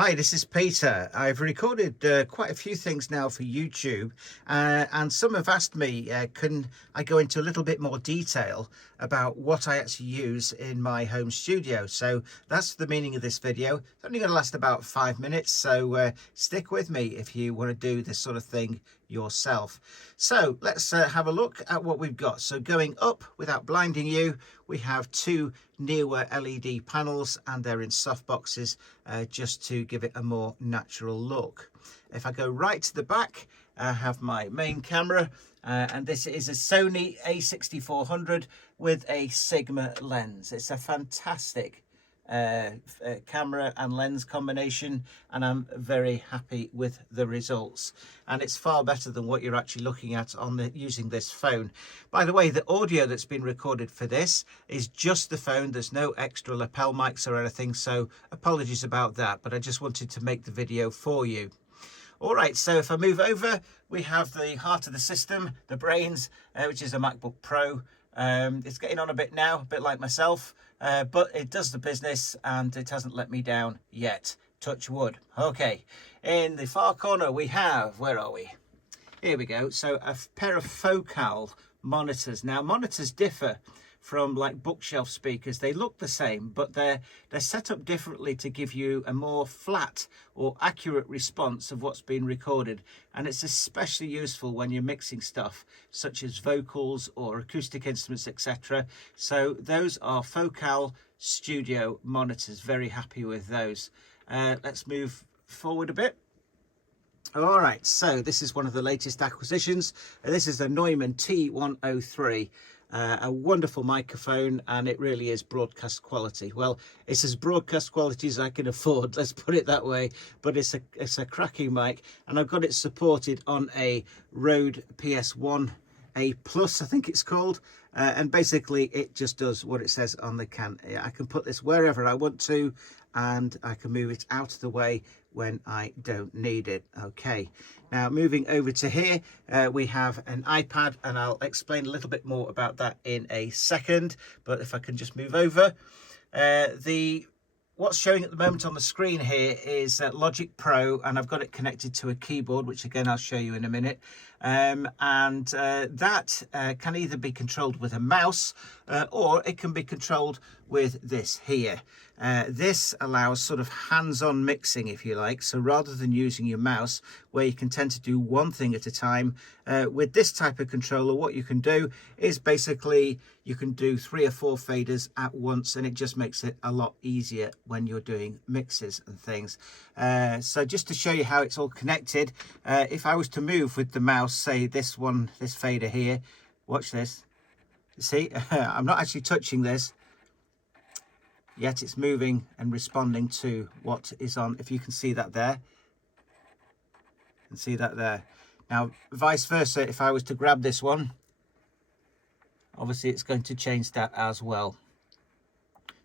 Hi, this is Peter. I've recorded quite a few things now for YouTube, and some have asked me, can I go into a little bit more detail about what I actually use in my home studio? So that's the meaning of this video. It's only going to last about 5 minutes, so stick with me if you want to do this sort of thing yourself. So let's have a look at what we've got. So going up, without blinding you, we have two newer LED panels, and they're in soft boxes just to give it a more natural look. If I go right to the back, I have my main camera, and this is a Sony a6400 with a Sigma lens. It's a fantastic camera and lens combination, and I'm very happy with the results, and it's far better than what you're actually looking at on using this phone. By the way, the audio that's been recorded for this is just the phone. There's no extra lapel mics or anything, so apologies about that, but I just wanted to make the video for you. All right, so if I move over, we have the heart of the system, the brains, which is a MacBook Pro. It's getting on a bit now, a bit like myself, but it does the business and it hasn't let me down yet. Touch wood. Okay, in the far corner we have, where are we? Here we go. So a pair of focal monitors. Now monitors differ from like bookshelf speakers. They look the same, but they're set up differently to give you a more flat or accurate response of what's been recorded, and it's especially useful when you're mixing stuff such as vocals or acoustic instruments, etc. So those are focal studio monitors. Very happy with those. Let's move forward a bit. All right, so this is one of the latest acquisitions. This is the Neumann T103. A wonderful microphone, and it really is broadcast quality. Well, it's as broadcast quality as I can afford, let's put it that way, but it's a cracking mic, and I've got it supported on a Rode PS1 A Plus, I think it's called, and basically it just does what it says on the can. I can put this wherever I want to, and I can move it out of the way when I don't need it. Okay, now moving over to here, we have an iPad, and I'll explain a little bit more about that in a second. But if I can just move over, what's showing at the moment on the screen here is Logic Pro, and I've got it connected to a keyboard, which again I'll show you in a minute. That can either be controlled with a mouse or it can be controlled with this here. This allows sort of hands-on mixing, if you like. So rather than using your mouse, where you can tend to do one thing at a time, with this type of controller, what you can do is basically you can do 3 or 4 faders at once, and it just makes it a lot easier when you're doing mixes and things. So just to show you how it's all connected, if I was to move with the mouse, say this fader here, watch this. See, I'm not actually touching this, yet it's moving and responding to what is on. If you can see that there, and see that there. Now vice versa, if I was to grab this one, obviously it's going to change that as well.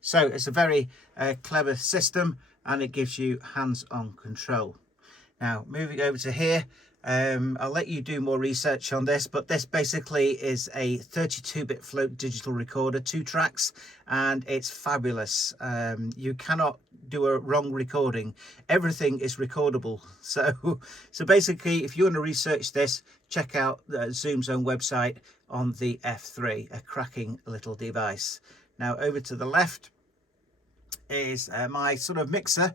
So it's a very clever system, and it gives you hands-on control. Now moving over to here, I'll let you do more research on this, but this basically is a 32-bit float digital recorder, 2 tracks, and it's fabulous. You cannot do a wrong recording. Everything is recordable. So basically, if you want to research this, check out Zoom's own website on the F3, a cracking little device. Now over to the left is my sort of mixer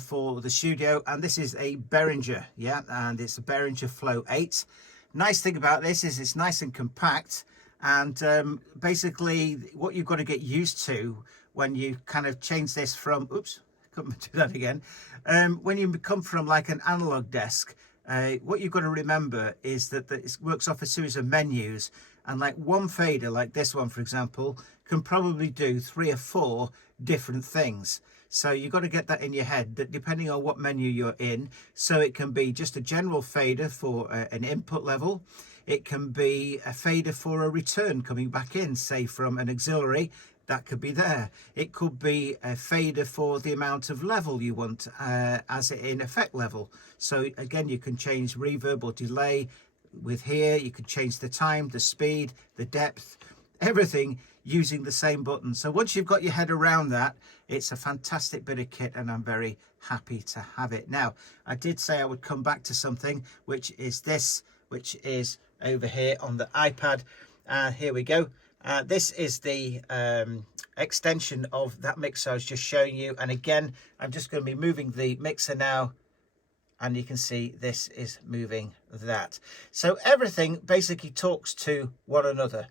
for the studio, and this is a Behringer, and it's a Behringer Flow 8. Nice thing about this is it's nice and compact, and basically what you've got to get used to when you kind of change this from, oops, couldn't do that again, when you come from like an analog desk, what you've got to remember is that it works off a series of menus, and like one fader like this one, for example, can probably do 3 or 4 different things. So you've got to get that in your head, that depending on what menu you're in. So it can be just a general fader for an input level. It can be a fader for a return coming back in, say from an auxiliary. That could be there. It could be a fader for the amount of level you want as in effect level. So again, you can change reverb or delay with here. You can change the time, the speed, the depth, everything using the same button. So once you've got your head around that, it's a fantastic bit of kit, and I'm very happy to have it. Now, I did say I would come back to something, which is this, which is over here on the iPad. Here we go. This is the extension of that mixer I was just showing you. And again, I'm just going to be moving the mixer now, and you can see this is moving that. So everything basically talks to one another.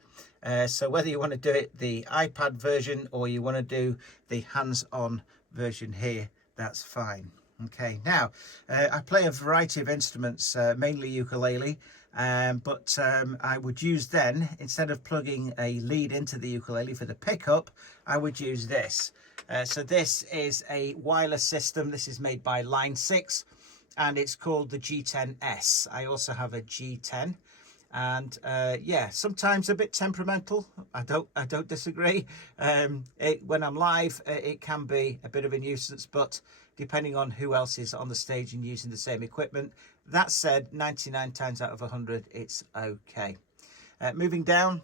So whether you want to do it the iPad version or you want to do the hands-on version here, that's fine. Okay, now I play a variety of instruments, mainly ukulele. But I would use then, instead of plugging a lead into the ukulele for the pickup, I would use this. So this is a wireless system. This is made by Line 6, and it's called the G10S. I also have a G10, and yeah, sometimes a bit temperamental. I don't disagree. When I'm live, it can be a bit of a nuisance, but depending on who else is on the stage and using the same equipment. That said, 99 times out of 100, it's okay. Moving down,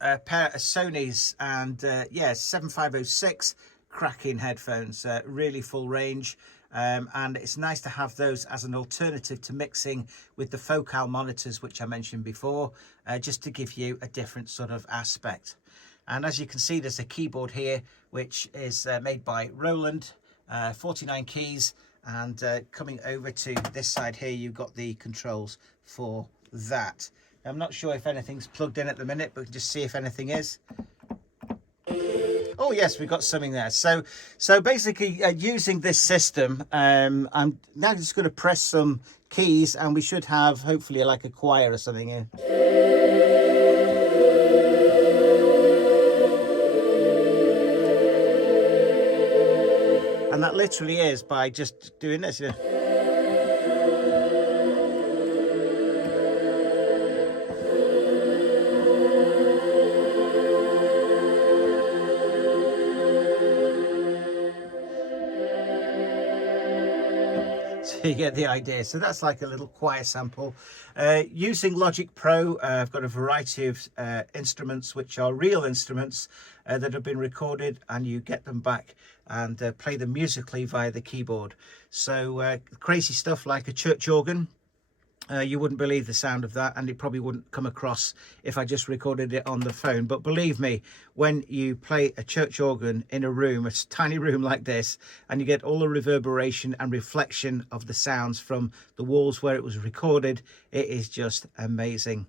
a pair of Sony's, and yeah, 7506 cracking headphones, really full range. And it's nice to have those as an alternative to mixing with the focal monitors, which I mentioned before, just to give you a different sort of aspect. And as you can see, there's a keyboard here, which is made by Roland, 49 keys. And coming over to this side here, you've got the controls for that. I'm not sure if anything's plugged in at the minute, but just see if anything is. Oh yes, we've got something there. So basically, using this system, I'm now just going to press some keys, and we should have hopefully like a choir or something here. And that literally is by just doing this. Yeah. So you get the idea. So that's like a little choir sample. Using Logic Pro, I've got a variety of instruments which are real instruments that have been recorded, and you get them back and play them musically via the keyboard. So crazy stuff like a church organ. You wouldn't believe the sound of that, and it probably wouldn't come across if I just recorded it on the phone. But believe me, when you play a church organ in a room, a tiny room like this, and you get all the reverberation and reflection of the sounds from the walls where it was recorded, it is just amazing.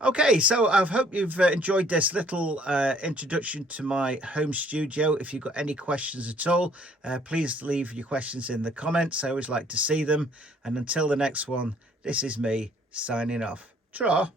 Okay, so I hope you've enjoyed this little introduction to my home studio. If you've got any questions at all, please leave your questions in the comments. I always like to see them. And until the next one, this is me signing off. Ta-ra.